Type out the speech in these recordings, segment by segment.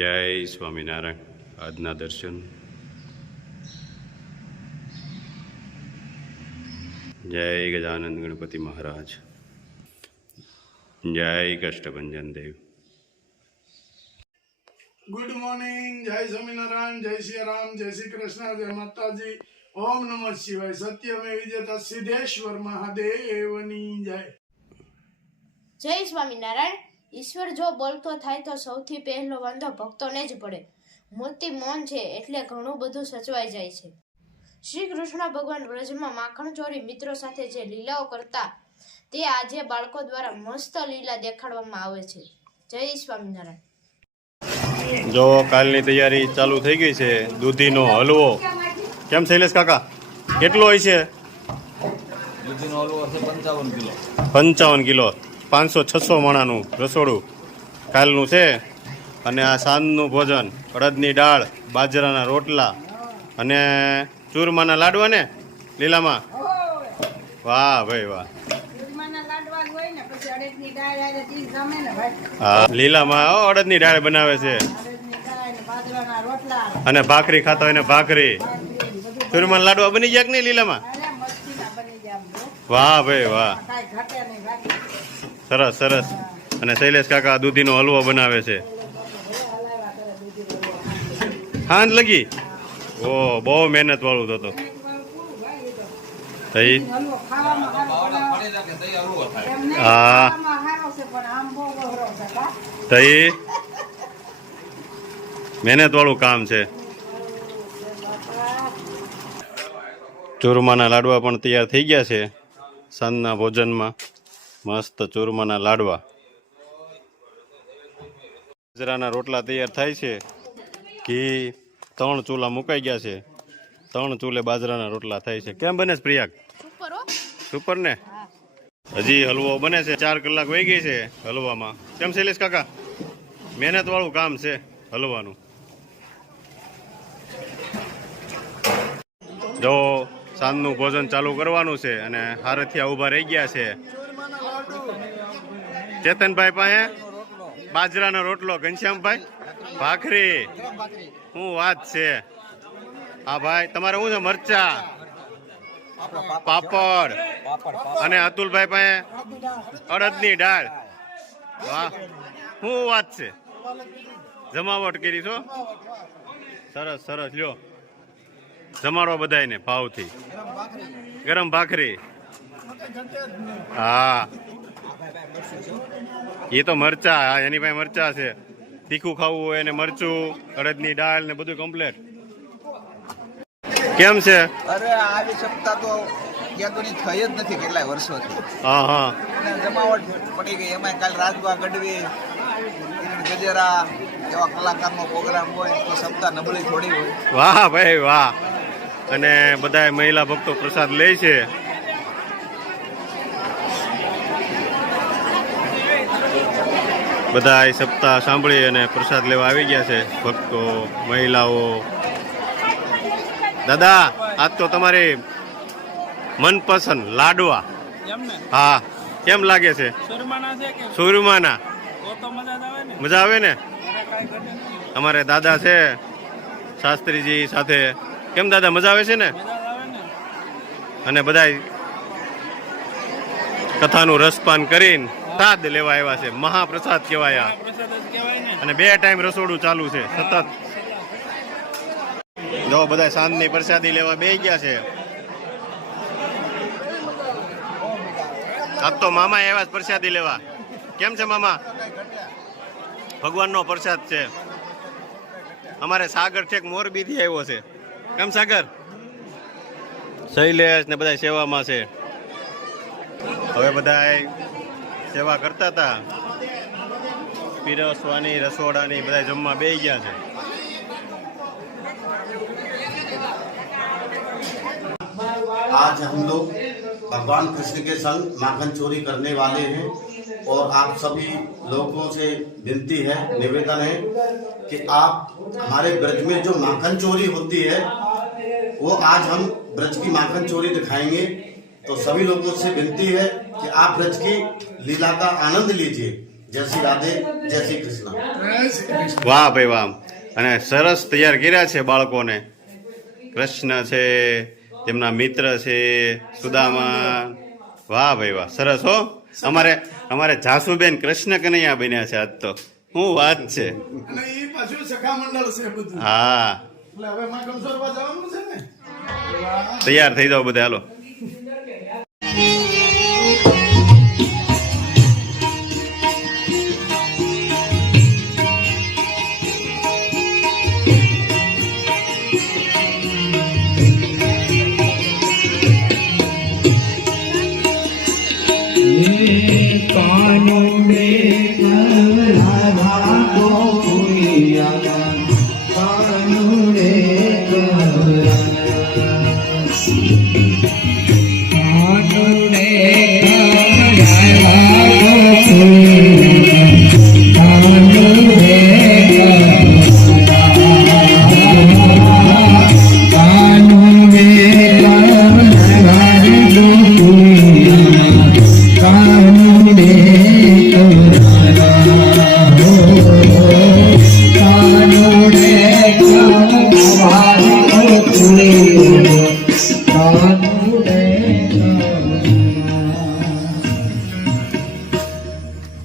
જય સ્વામિનારાયણ. આજના દર્શન. જય ગજાનંદ ગણપતિ મહારાજ. જય કષ્ટભંજન દેવ. Good morning. જય સ્વામિનારાયણ. જય શ્રી રામ. જય શ્રી કૃષ્ણ. જય માતાજી. ઓમ નમઃ શિવાય. સત્યમે વિજેતા સિદ્ધેશ્વર મહાદેવની જય. જય સ્વામિનારાયણ. ઈશ્વર જો બોલતો થાય તો સૌથી પહેલો વાંધો ભક્તોને જ પડે. મૂર્તિ મૌન છે એટલે ઘણું બધું સચવાઈ જાય છે. શ્રી કૃષ્ણ ભગવાન વ્રજમાં માખણ ચોરી મિત્રો સાથે જે લીલાઓ કરતા તે આજે બાળકો દ્વારા મસ્ત લીલા દેખાડવામાં આવે છે. જય સ્વામિનારાયણ. જો કાલની તૈયારી ચાલુ થઈ ગઈ છે. દૂધીનો હલવો. કેમ શૈલેષ કાકા, કેટલો હોય છે? દૂધીનો હલવો છે 55 કિલો. 55 કિલો. 500-600 માણાનું રસોડું કાલનું છે. અને આ સાંજનું ભોજન અડદની દાળ, બાજરાના રોટલા અને ચૂરમાના લાડવા ને લીલામાં. વાહ ભાઈ વાહ. હા, લીલામાં અડદની દાળ બનાવે છે. અને ભાખરી ખાતા હોય ને ભાખરી. ચૂરમાના લાડવા બની ગયા કે નહીં લીલામાં? વાહ ભાઈ વાહ, સરસ સરસ. અને શૈલેષ કાકા દૂધીનો હલવો બનાવે છે. હાંજ લગી. ઓ બહુ મહેનત વાળું તો હા તઈ મહેનત વાળું કામ છે. ચૂરમાના લાડવા પણ તૈયાર થઈ ગયા છે. સાંજના ભોજનમાં મસ્ત ચૂરમાના લાડવા. બાજરાના રોટલા તૈયાર થાય છે. ઘી 3 ચૂલા મુકાઈ ગયા છે. 3 ચૂલે બાજરાના રોટલા થાય છે. કેમ બને છે પ્રિયાગ? સુપર ને. હજી હલવો બને છે. 4 કલાક વહી ગઈ છે હલવામાં. કેમ શૈલેષ કાકા? મહેનત વાળું કામ છે હલવાનું. જો સાંજનું ભોજન ચાલુ કરવાનું છે અને હારથિયા ઊભા રહી ગયા છે. ચેતનભાઈ પાસે બાજરાનો રોટલો, ઘનશ્યામભાઈ ભાખરી. શું વાત છે? હા ભાઈ, તમારે શું છે? મરચા, પાપડ અને અતુલભાઈ પાસે અડદની દાળ. વાહ, શું વાત છે? જમાવટ કરી છો. સરસ સરસ. લ્યો જમાડો બધાને ભાવથી. ગરમ ભાખરી. હા, એ તો મરચા. એની પાસે મરચા છે. તીખું ખાવું હોય એને મરચું, અડદની દાળ ને બધું કમ્પ્લેટ. કેમ છે? અરે આવી સપ્તાહ તો યાદોની થઈ જ નથી કેટલાય વર્ષોથી. હા હા, જમાવટ પડી ગઈ. એમાં કાલ રાજભા ગઢવી, ગજેરા એવા કલાકારનો પ્રોગ્રામ હોય તો સપ્તાહ નબળી થોડી હોય. વાહ ભાઈ વાહ. અને બધા મહિલા ભક્તો પ્રસાદ લે છે. બધા સપ્તાહ સાંભળી અને પ્રસાદ લેવા આવી ગયા છે ભક્તો, મહિલાઓ. દાદા, આજ તો તમારી મનપસંદ લાડવા. હા, કેમ લાગે છે? સુરમાના. મજા આવે ને? અમારે દાદા છે શાસ્ત્રીજી સાથે. કેમ દાદા, મજા આવે છે ને? અને બધા કથાનું રસપાન કરીને પ્રસાદ લેવા આવ્યા છે. મહાપ્રસાદ કહેવાય. અને 2 ટાઈમ રસોડું ચાલુ છે સતત. જો બધા સાંજની પ્રસાદી લેવા બેસી ગયા છે. આજ તો મામા આવ્યા છે પ્રસાદી લેવા. કેમ છે મામા? ભગવાનનો પ્રસાદ છે. અમારે સાગર ઠેક મોરબીથી આવ્યો છે. કેમ સાગર? શૈલેષ ને બધા સેવામાં છે. હવે બધા સેવા કરતા હતા. પીરસવાની, રસોડાની, બધા જમવા બેસી ગયા છે. आज हम लोग भगवान कृष्ण के संग माखन चोरी करने वाले हैं और आप सभी लोगों से विनती है, निवेदन है कि आप हमारे ब्रज में जो माखन चोरी होती है वो आज हम ब्रज की माखन चोरी दिखाएंगे। तो सभी लोगों से विनती है कि आप ब्रज की लीला का आनंद लीजिए। जय श्री राधे, जय श्री कृष्ण। જય શ્રી કૃષ્ણ. વાહ ભાઈ વાહ. અને સરસ તૈયાર કર્યા છે બાળકોને. કૃષ્ણ છે, તેમના મિત્ર છે સુદામા. વાહ ભાઈ વાહ, સરસ હો. અમારે જાસુબેન કૃષ્ણ કનૈયા બન્યા છે આજ તો. શું વાત છે. અને એ પાછું સખા મંડળ છે બધું. હા, એટલે હવે માં કમસોરવા જવાનું છે ને. વાહ. તૈયાર થઈ જાઓ બધા, હાલો.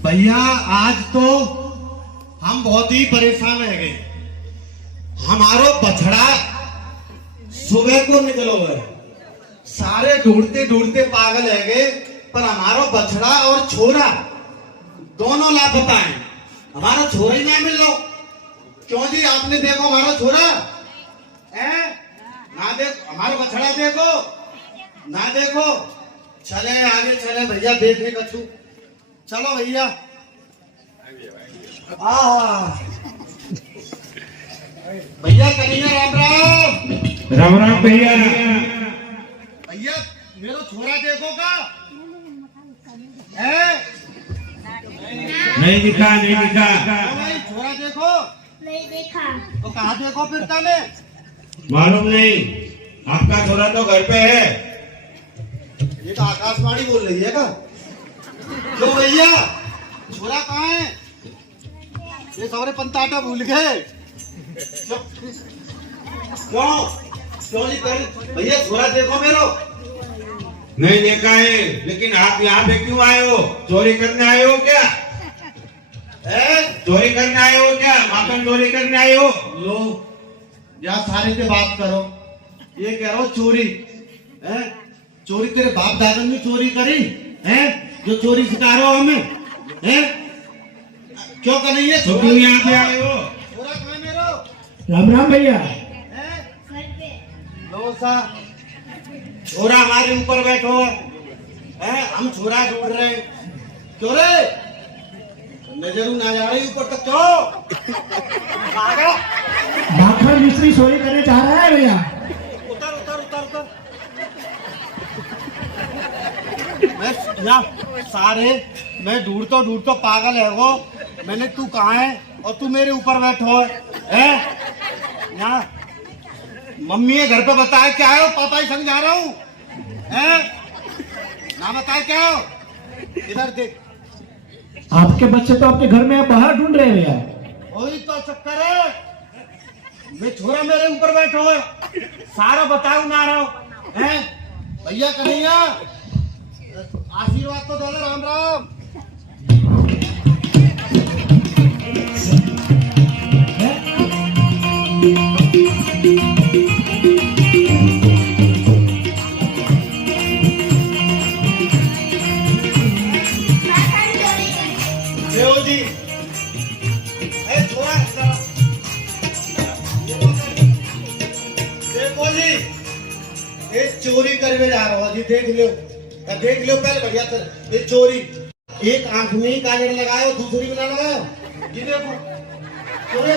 भैया आज तो हम बहुत ही परेशान रह गए। हमारो बछड़ा सुबह को निकलो है, सारे ढूंढते ढूंढते पागल है गए, पर हमारो बछड़ा और छोरा दोनों लापता है। हमारा छोरा ही ना मिल लो। क्यों जी, आपने देखो हमारा छोरा है ना, देख हमारा बछड़ा देखो ना, देखो चले आगे चले भैया, देखने कछु चलो भैया। भैया कन्हैया राम राम। राम राम भैया। भैया मेरा छोरा देखो का है? नहीं दिखा, नहीं दिखा। भाई छोरा देखो नहीं देखा तो कहाँ देखो फिर ताने? मालूम नहीं, आपका छोरा तो घर पे है। ये तो आकाशवाणी बोल रही है का? लो भैया छोरा कहाँ है? ये सारे पंताटा भूल गए। क्यों क्यों जी भैया छोरा देखो मेरो। नहीं देखा है, लेकिन आप यहाँ पे क्यों आए हो? चोरी करने आए हो क्या? चोरी करने आए हो क्या? माखन चोरी करने आए हो? लो यार सारे से बात करो। ये कह रहा हो चोरी है? चोरी तेरे बाप दादा ने चोरी करी है? जो चोरी सिखा रहे हो हमें है? क्यों कर रही है? तो क्यों यहाँ पे आए हो? छोरा कहाँ मेरो? राम राम भैया। लो सा छोरा हमारे ऊपर बैठो है, हम छोरा ढूंढ रहे हैं। क्यों रे नजर ना जा रही ऊपर तक? क्यों माखन मिस्त्री चोरी करने जा रहा है भैया। उतर उतर उतर उतर। मैं यहाँ सारे मैं ढूंढतो पागल है वो। मैंने तू कहाँ है और तू मेरे ऊपर बैठो है? यहाँ मम्मी है घर पे बताए क्या है? पापा ही समझा रहा हूँ है ना, बताए क्या हो? इधर देख, आपके बच्चे तो आपके घर में बाहर ढूंढ रहे हैं भैया। वही तो चक्कर है। मैं छोरा मेरे ऊपर बैठो है, सारा बताओ ना रहा हूँ है? भैया कन्हैया आशीर्वाद तो दे दो। राम राम। देव जी ए छोरा देखो जी, ये चोरी करने जा रहा जी। देख लो पहले भैया ये चोरी। एक आंख में ही काजल लगाओ, दूसरी में ना लगाओ। ये देखो चोरी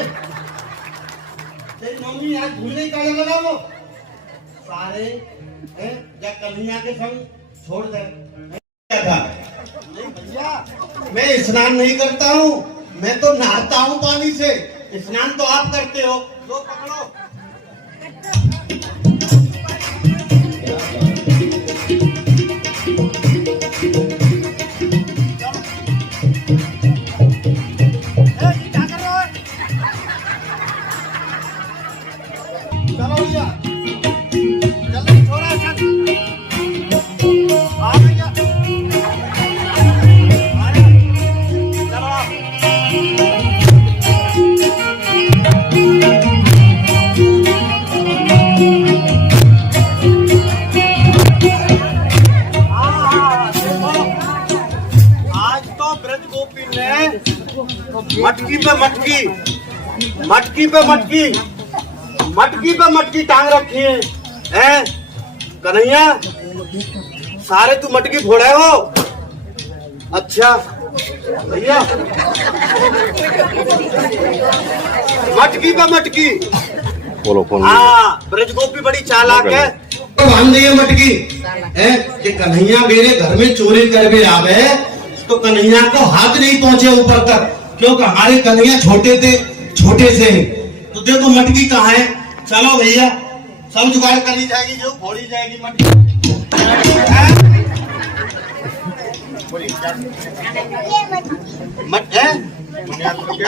तेरी मम्मी आज भूल गई काजल लगाओ। सारे हैं या कन्हैया के संग छोड़ दे। नहीं भैया मैं स्नान नहीं करता हूँ, मैं तो नहाता हूँ पानी से। स्नान तो आप करते हो। लो पकड़ो। चलो भैया जल्दी थोड़ा सा आ भैया चलो आज तो ब्रज गोपी ने मटकी पे मटकी मटकी पे मटकी मटकी पे मटकी टांग रखी है हैं? कन्हैया सारे तू मटकी फोड़े हो? अच्छा भैया मटकी पे मटकी બોલો ફોન हाँ ब्रज गोपी बड़ी चालाक है तो बांध दिए मटकी है कि कन्हैया मेरे घर में चोरी कर भी आवे तो कन्हैया को हाथ नहीं पहुंचे ऊपर तक क्योंकि हमारे कन्हैया छोटे थे छोटे से तो देखो मटकी कहाँ है चलो भैया सब जुगाड़ करी जाएगी जो फोड़ी जाएगी मटकी मट है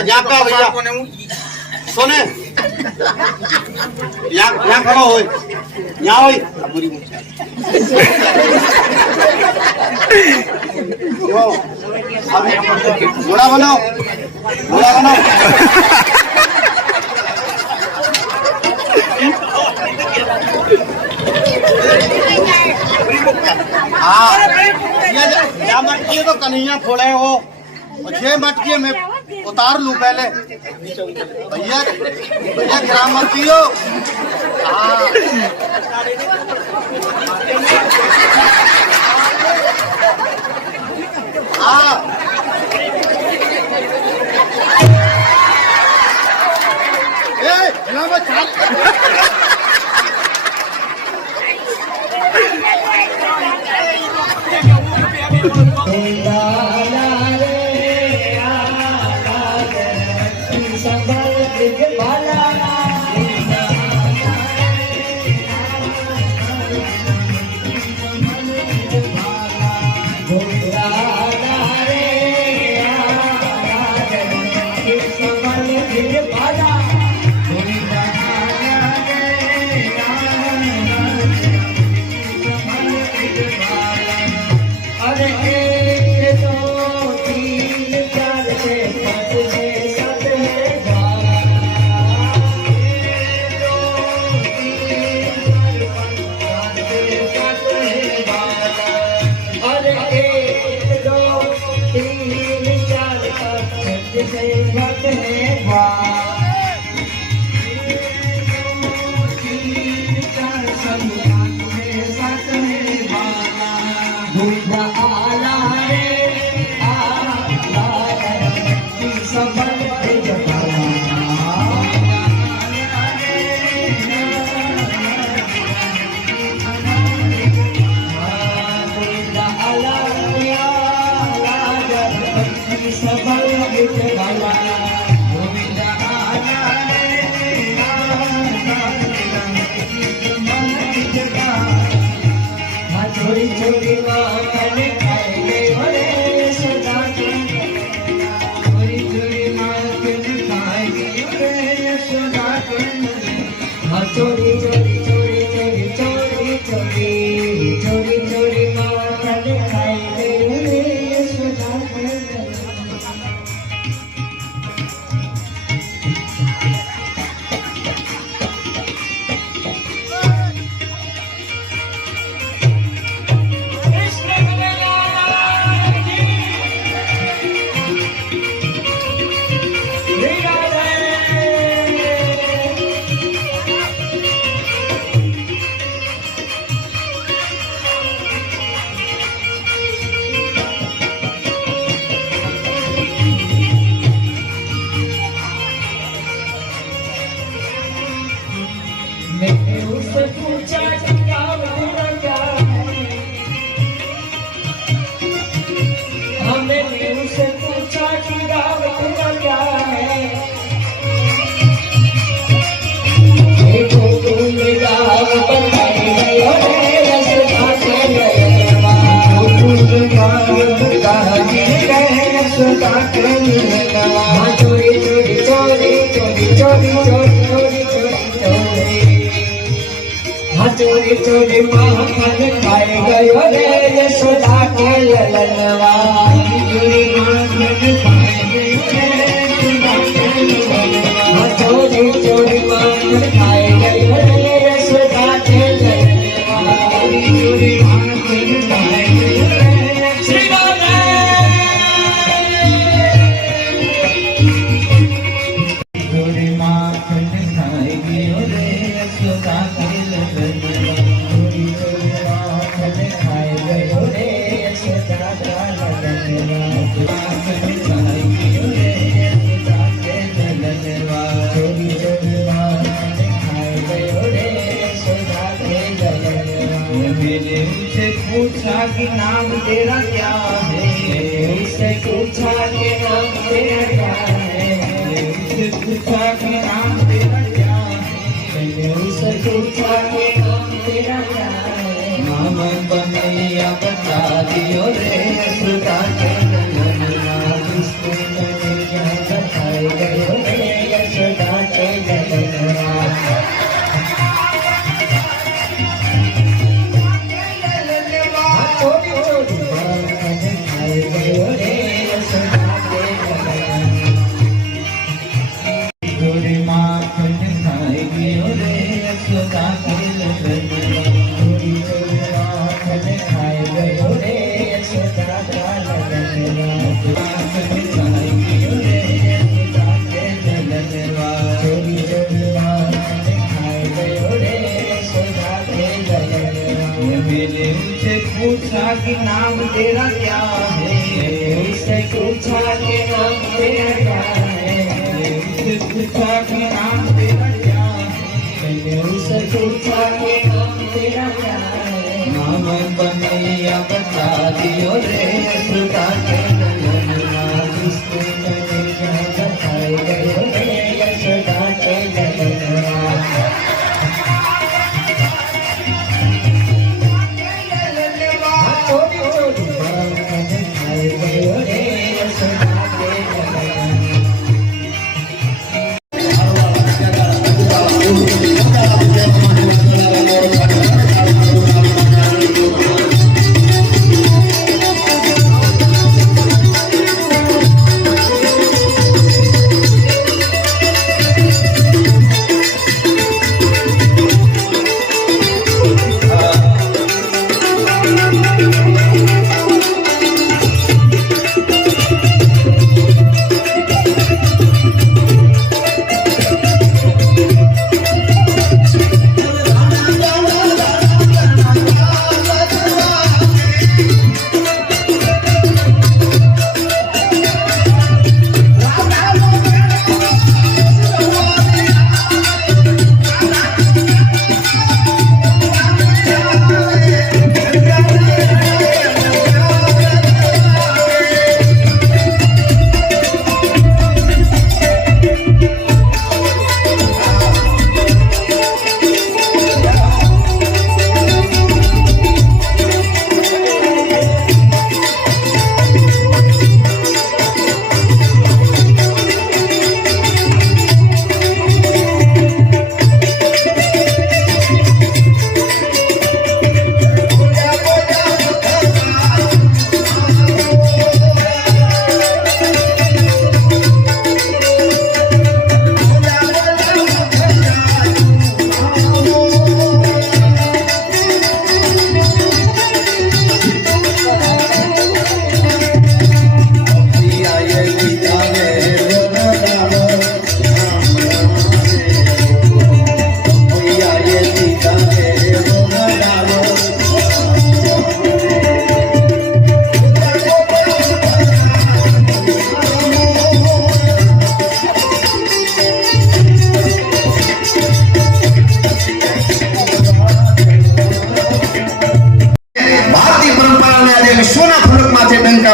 यहाँ पे भैया सोने यहाँ खड़ो हो यहाँ हो घोड़ा बनाओ घोड़ा बनाओ हाँ या मटकी तो कन्हैया फोड़े हो और ये मटकी में उतार लूं पहले भैया भैया गिरा मत दियो हाँ हाँ हिला मत चाल चोरी चोरी चोरी चोरी चोरी चोरी चोरी चोरी चोरी माखन खाए गयो रे यशोदा के ललनवा चोरी माखन खाए गयो रे यशोदा के ललनवा चोरी चोरी माखन खाए गयो रे यशोदा के ललनवा चोरी माखन खाए गयो रे श्री राम चोरी माखन खाए गयो रे यशोदा के ललनवा चोरी चोरी माखन खाए गयो रे यशोदा का ललनवा माखन खाए गयो रे यशोदा के ललनवा चोरी चोरी माखन खाए गयो रे यशोदा के ललनवा मैंने उनसे पूछा कि नाम तेरा क्या है उससे पूछा कि नाम तेरा क्या है उससे पूछा कि नाम तेरा क्या है मैंने उससे पूछा कि नाम तेरा क्या है मामा बनैया बता दियो रे यशोदा के ललनवा उसको बनैया बताए गयो रे यशोदा के ललनवा चोरी चोरी माखन खाए गयो रे यशोदा के ललनवा चोरी माखन खाए गयो रे यशोदा के ललनवा चोरी चोरी माखन खाए गयो रे यशोदा का ललनवा माखन खाए गयो रे यशोदा के ललनवा चोरी चोरी माखन खाए गयो रे यशोदा के ललनवा मैंने उनसे पूछा कि नाम तेरा क्या है उससे पूछा कि नाम तेरा क्या है उससे पूछा कि नाम तेरा क्या है मैंने उससे पूछा कि नाम तेरा क्या है मामा बनैया बता दियो रे यशोदा के ललनवा उसको बनैया बताए गयो रे यशोदा के ललनवा चोरी चोरी माखन खाए गयो रे यशोदा के ललनवा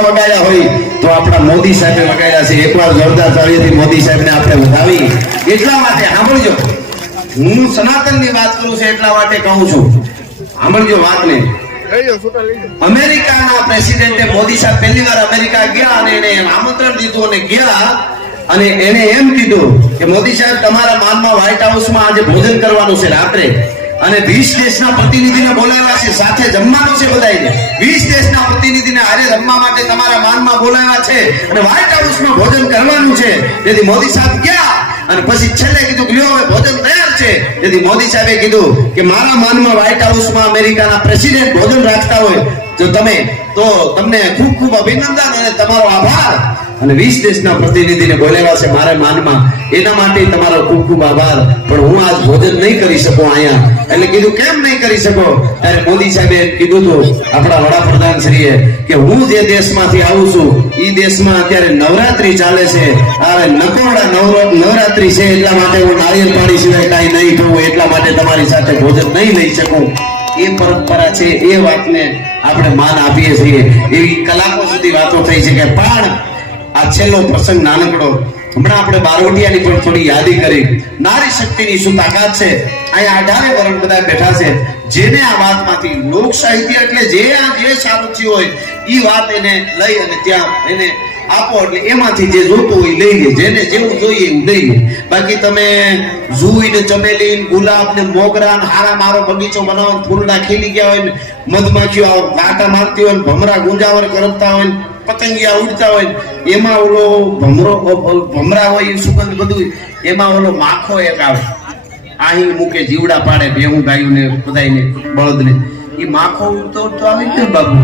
વગાડ્યા હોય તો આપણા મોદી સાહેબે વગાડ્યા છે. એકવાર જોરદાર તાળીઓથી મોદી સાહેબને આપણે વધાવી. એટલા માટે સાંભળજો, હું સનાતનની વાત કરું છું એટલા માટે કહું છું, સાંભળજો વાતને. અમેરિકાના પ્રેસિડેન્ટે મોદી સાહેબ પહેલી વાર અમેરિકા ગયા અને એને આમંત્રણ દીધું અને ગયા અને એને એમ કીધું કે મોદી સાહેબ તમારા માનમાં વ્હાઇટ હાઉસમાં આજે ભોજન કરવાનું છે રાત્રે, અને 20 દેશના પ્રતિનિધિને બોલાવ્યા છે, સાથે જમવાનું છે બધાને. 20 દેશના પ્રતિનિધિને હારે જમવા માટે તમારા માનમાં બોલાવ્યા છે અને વ્હાઇટ હાઉસમાં ભોજન કરવાનું છે. તેથી મોદી સાહેબ ગયા અને પછી છેલ્લે કીધું કે લ્યો હવે ભોજન તૈયાર છે. તેથી મોદી સાહેબે કીધું કે મારા માનમાં વ્હાઇટ હાઉસમાં અમેરિકાના પ્રેસિડેન્ટ ભોજન રાખતા હોય તો તમને ખૂબ ખૂબ અભિનંદન અને તમારો આભાર. અને 20 દેશના પ્રતિનિધિને બોલાવ્યા છે મારા માનમાં, એના માટે તમારો ખૂબ ખૂબ આભાર. પણ હું આજ ભોજન નહીં કરી શકું અહીંયા. એટલે કીધું કેમ નહીં કરી શકો? ત્યારે મોદી સાહેબે કીધું હતું આપણા વડાપ્રધાન શ્રીએ કે હું જે દેશમાંથી આવું છું એ દેશમાં અત્યારે નવરાત્રી ચાલે છે. હવે નકોરડા નવરાત્રી છે એટલા માટે હું નારિયેળ પાણી સિવાય કાંઈ નહીં પીવું, એટલા માટે તમારી સાથે ભોજન નહીં લઈ શકું. એ પરંપરા છે, એ વાતને આપણે માન આપીએ છીએ. એવી કલાકો સુધી વાતો થઈ છે કે પણ આ છેલ્લો પ્રસંગ નાનકડો, હમણાં આપણે બારવટિયાની પણ થોડી યાદી કરી. નારી શક્તિની શું તાકાત છે. અહીંયા 18 વરણ બધા બેઠા છે જેને આ વાતમાંથી લોક સાહિત્ય એટલે જે સારું થયું હોય એ વાત એને લઈ અને ત્યાં એને આપો એટલે એમાંથી જે જોતું હોય લઈ લે, જેને જેવું જોઈએ એવું લઈ લે. બાકી તમે જુઈ ને ચમેલી ગુલાબ ને મોગરા ને હારા મારો બગીચો બનાવો, ફૂલડા ખીલી ગયા હોય ને મધમાખીઓ કાંટા મારતી હોય ને ભમરા ગુંજાવર કરતા હોય ને પતંગિયા ઉડતા હોય એમાં ઓલો ભમરા હોય સુગંધ બધું, એમાં ઓલો માખો એક આવે અહીં મૂકે જીવડા પાડે ભેહું ગાયું ને બધાને બળદ ને, એ માખો ઉડતો આવે ને બાબુ,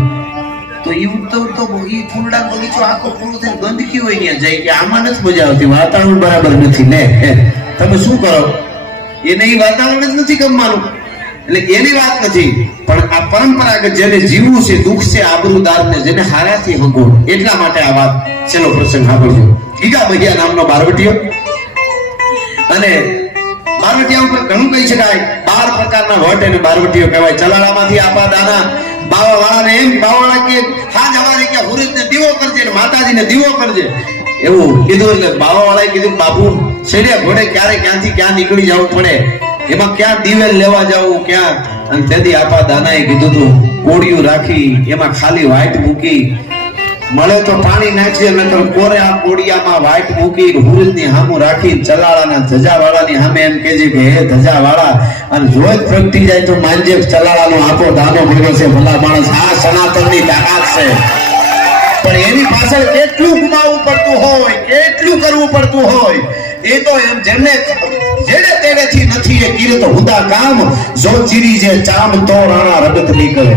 તો એ ઉડતો એ ફૂલડા બગીચો આખો પૂરો થઈને ગંદકી હોય ત્યાં જાય કે આમાં નથી મજા આવતી, વાતાવરણ બરાબર નથી ને તમે શું કરો? એને એ વાતાવરણ જ નથી ગમવાનું. એટલે એની વાત નથી, પણ આ પરંપરાગત જેને જીવવું છે, દુઃખ છે આબરૂદાર ને જેને હારાથી હંગોળ, એટલા માટે આ વાત છેલ્લો પ્રસંગ સાંભળજો. ગીગા ભૈયા નામનો બારવટીયો, અને બારવટીયા ઉપર ઘણું કહી શકાય. 12 પ્રકારના વટ એને બારવટીયો કહેવાય. ચલાળામાંથી આપા દાના બાવા વાળાને એમ બાવાળા કે હા જવારે કે હુરજને દીવો કરજે ને માતાજીને દીવો કરજે એવું કીધું. એટલે બાવા વાળાએ કીધું બાપુ છેડે ઘોડે ક્યારે ક્યાંથી ક્યાં નીકળી જવું પડે, એમાં ક્યાં દિવેલ લેવા જવું ક્યાં? અને તેથી આપા દાનાએ કીધું તું કોડિયું રાખી એમાં ખાલી વાઈટ મૂકી, મળે તો પાણી નાખજે નકર કોરે આ કોડિયામાં વાઈટ મૂકી હુરજની હામું રાખી ચલાળાના ધજાવાળાની સામે એમ કહેજે કે હે ધજાવાળા, અને જોઈ પ્રગટી જાય તો માનજે ચલાળાનો આપો દાનો ભેગો છે ભલા માણસ. આ સનાતનની તાકાત છે. પણ એની પાછળ કેટલું ગુમાવવું પડતું હોય, કેટલું કરવું પડતું હોય એ તો એમ જેને તેડેથી નથી એ કીરે તો હુદા કામ જો ચીરી જે ચામ તો રાણા રગત નીકળે.